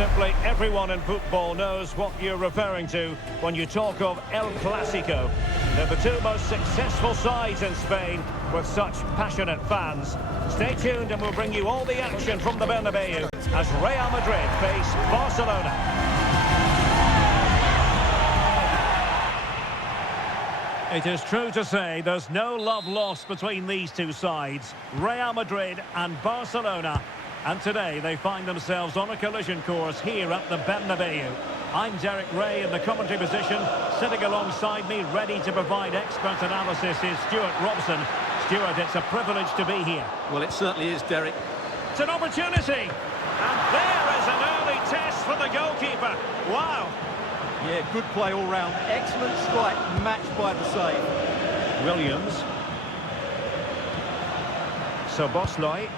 simply everyone in football knows what you're referring to when you talk of El Clasico. They're the two most successful sides in Spain with such passionate fans. Stay tuned and we'll bring you all the action from the Bernabeu as Real Madrid face Barcelona. It is true to say there's no love lost between these two sides, Real Madrid and Barcelona. And today they find themselves on a collision course here at the Bernabeu. I'm Derek Ray in the commentary position. Sitting alongside me, ready to provide expert analysis, is Stuart Robson. Stuart, it's a privilege to be here. Well, it certainly is, Derek. It's an opportunity. And there is an early test for the goalkeeper. Wow. Yeah, good play all round. Excellent strike, matched by the save. Williams. So Bosley.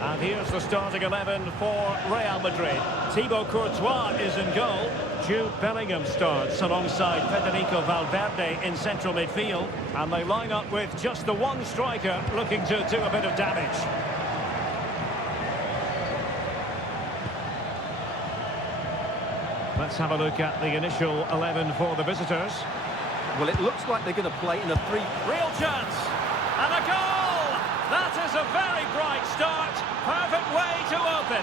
And here's the starting 11 for Real Madrid. Thibaut Courtois is in goal. Jude Bellingham starts alongside Federico Valverde in central midfield. And they line up with just the one striker looking to do a bit of damage. Let's have a look at the initial 11 for the visitors. Well, it looks like they're going to play in a three. Real chance. And a goal! That is a very bright start. Perfect way to open.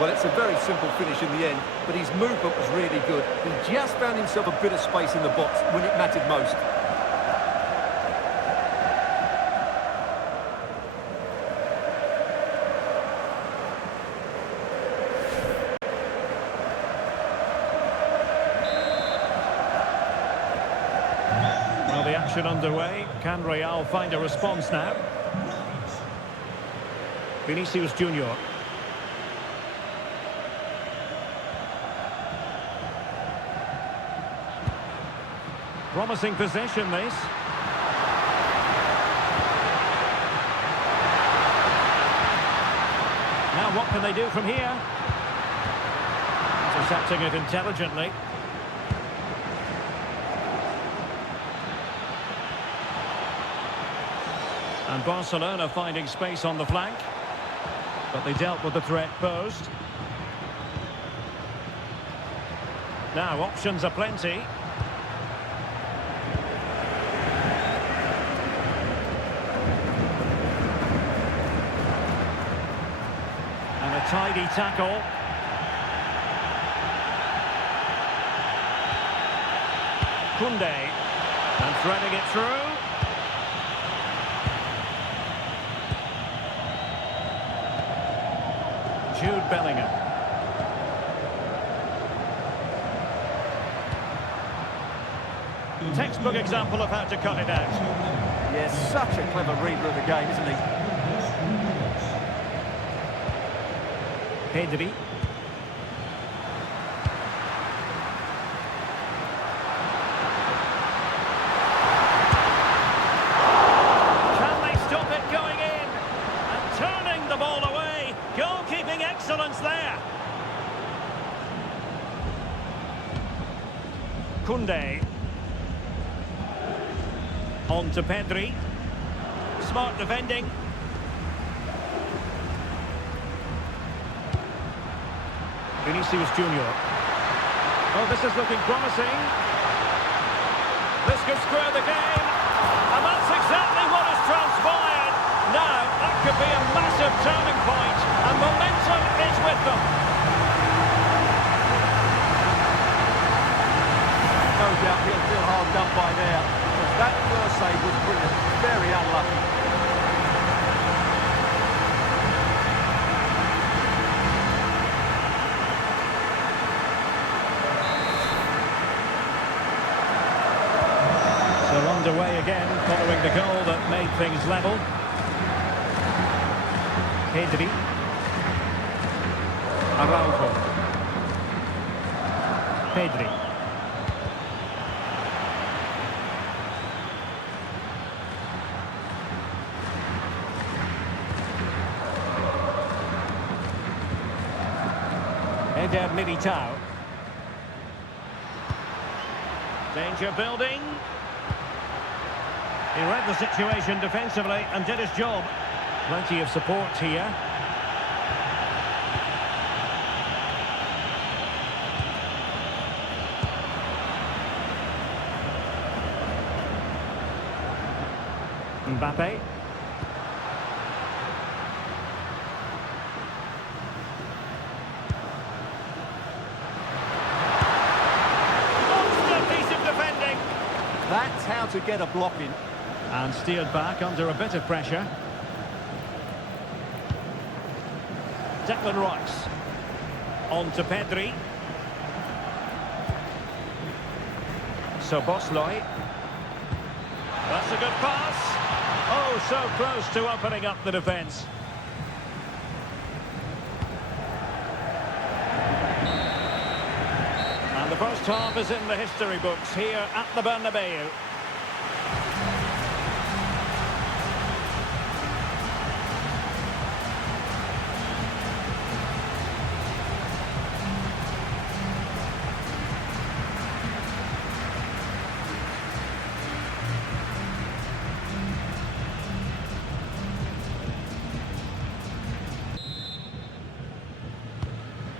Well, it's a very simple finish in the end, but his movement was really good. He just found himself a bit of space in the box when it mattered most. The action underway. Can Real find a response now? Vinicius Junior. Promising possession, this. Now what can they do from here? Intercepting it intelligently. And Barcelona finding space on the flank. But they dealt with the threat posed. Now options are plenty. And a tidy tackle. Koundé. And threading it through. Jude Bellingham. Textbook example of how to cut it out. Yeah, such a clever reader of the game, isn't he? Pedri. Can they stop it going in? And turning the ball away. Goalkeeping excellence there. Koundé. On to Pedri. Smart defending. Vinicius Junior. Oh, this is looking promising. This could square the game. And that's exactly what has transpired. Now, that could be a massive turning point. And momentum is with them. No doubt he'll feel hard done by there. That first save was brilliant. Very unlucky. Underway again, following the goal that made things level. Pedri. Araujo. Pedri. Eder Militao. Danger building. He read the situation defensively and did his job. Plenty of support here. Mbappe. Monster piece of defending. That's how to get a block in. And steered back under a bit of pressure. Declan Rice. On to Pedri. Szoboszlai. That's a good pass. Oh, so close to opening up the defence. And the first half is in the history books here at the Bernabeu.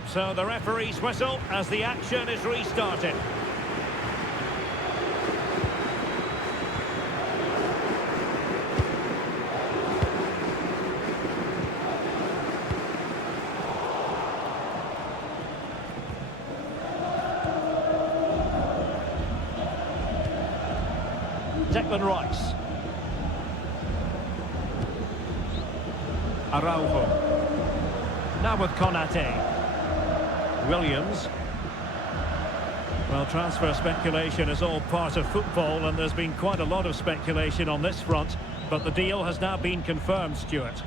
So the referee's whistle as the action is restarted. Declan Rice. Araujo. Now with Konate. Williams. Well, transfer speculation is all part of football, and there's been quite a lot of speculation on this front, but the deal has now been confirmed, Stuart.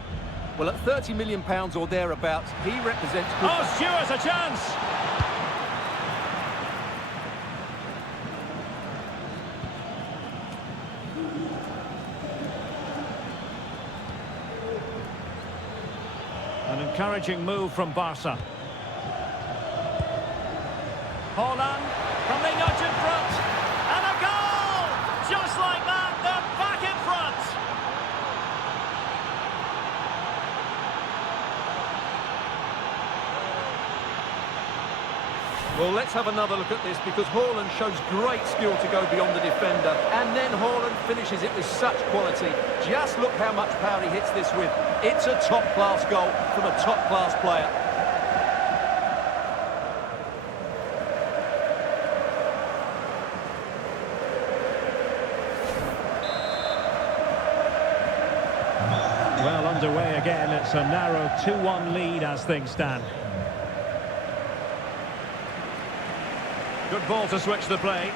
Well, at £30 million or thereabouts, he represents... Oh, Stuart, a chance! An encouraging move from Barca. Holland from the nudge in front, and a goal! Just like that, they're back in front! Well, let's have another look at this, because Haaland shows great skill to go beyond the defender, and then Haaland finishes it with such quality. Just look how much power he hits this with. It's a top-class goal from a top-class player. Well, underway again. It's a narrow 2-1 lead as things stand. Good ball to switch the play.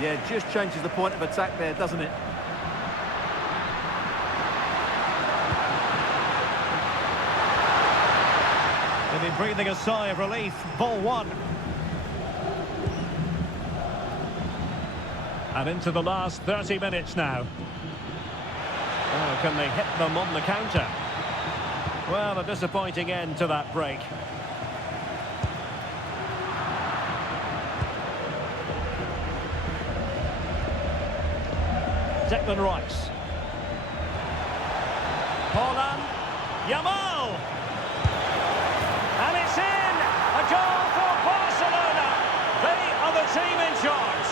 Yeah, just changes the point of attack there, doesn't it? They've been breathing a sigh of relief. Ball one. And into the last 30 minutes now. Oh, can they hit them on the counter? Well, a disappointing end to that break. Declan Rice. Holland. Yamal. And it's in! A goal for Barcelona. They are the team in charge.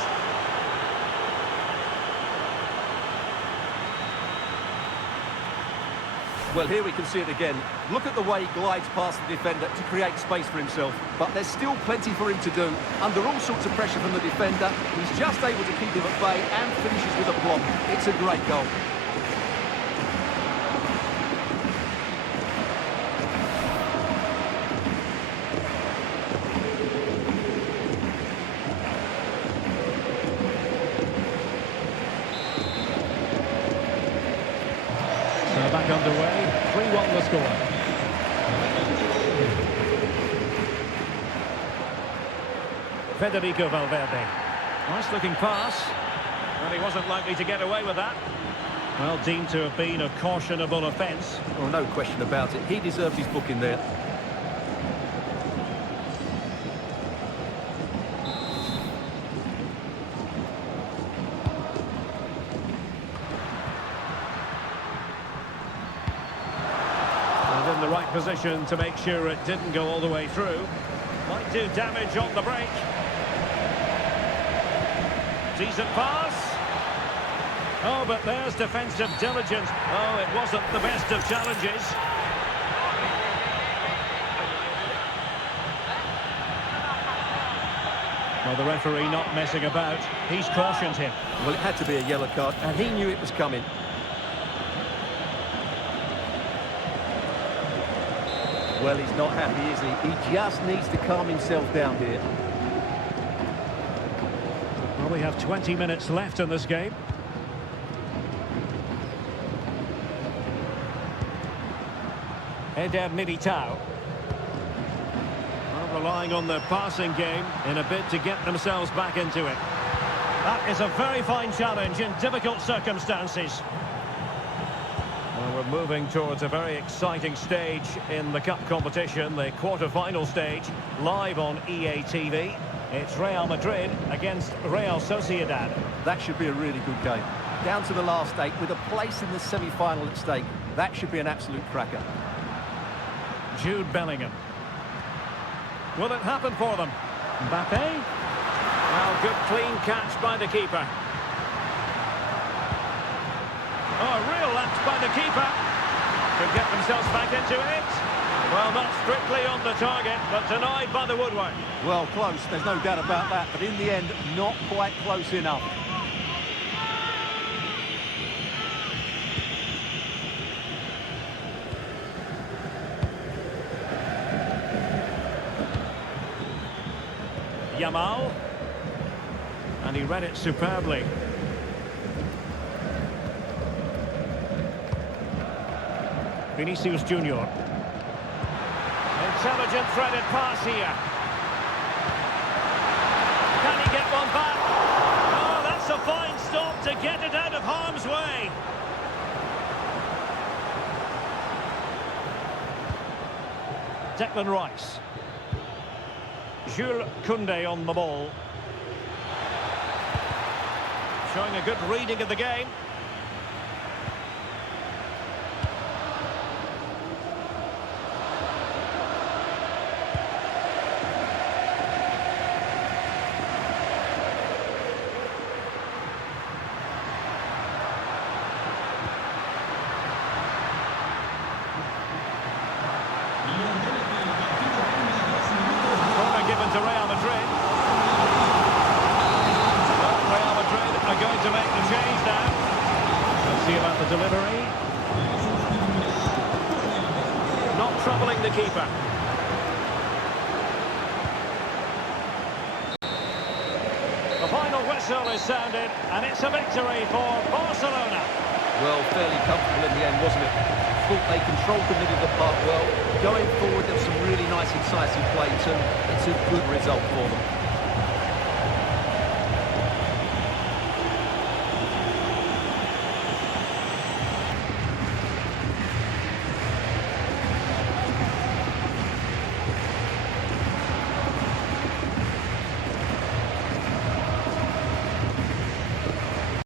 Well, here we can see it again. Look at the way he glides past the defender to create space for himself. But there's still plenty for him to do. Under all sorts of pressure from the defender, he's just able to keep him at bay and finishes with a block. It's a great goal. Back underway, 3-1 the score. Federico Valverde. Nice looking pass. Well, he wasn't likely to get away with that. Well, deemed to have been a cautionable offence. Oh, no question about it. He deserved his booking there. right position to make sure it didn't go all the way through. Might do damage on the break. Decent pass. Oh, but there's defensive diligence. Oh, it wasn't the best of challenges. Well, the referee not messing about. He's cautioned him. Well, it had to be a yellow card, and he knew it was coming. Well, he's not happy, is he? He just needs to calm himself down here. Well, we have 20 minutes left in this game. Eder Militao. Well, relying on the passing game in a bid to get themselves back into it. That is a very fine challenge in difficult circumstances. Well, we're moving towards a very exciting stage in the cup competition, the quarter-final stage, live on EA TV. It's Real Madrid against Real Sociedad. That should be a really good game. Down to the last 8 with a place in the semi-final at stake. That should be an absolute cracker. Jude Bellingham. Will it happen for them? Mbappe? Well, good clean catch by the keeper. Oh, a real lapse by the keeper. Could get themselves back into it. Well, not strictly on the target, but denied by the woodwork. Well, close, there's no doubt about that, but in the end, not quite close enough. Yamal. And he read it superbly. Vinicius Junior. Intelligent threaded pass here. Can he get one back? Oh, that's a fine stop to get it out of harm's way. Declan Rice. Jules Koundé on the ball. Showing a good reading of the game. To Real Madrid. Well, Real Madrid are going to make the change now. Let's see about the delivery. Not troubling the keeper. The final whistle is sounded, and it's a victory for Barcelona. Well, fairly comfortable in the end, wasn't it? Thought they controlled the middle of the park well. Going forward, there was some really nice, incisive play too. It's a good result for them.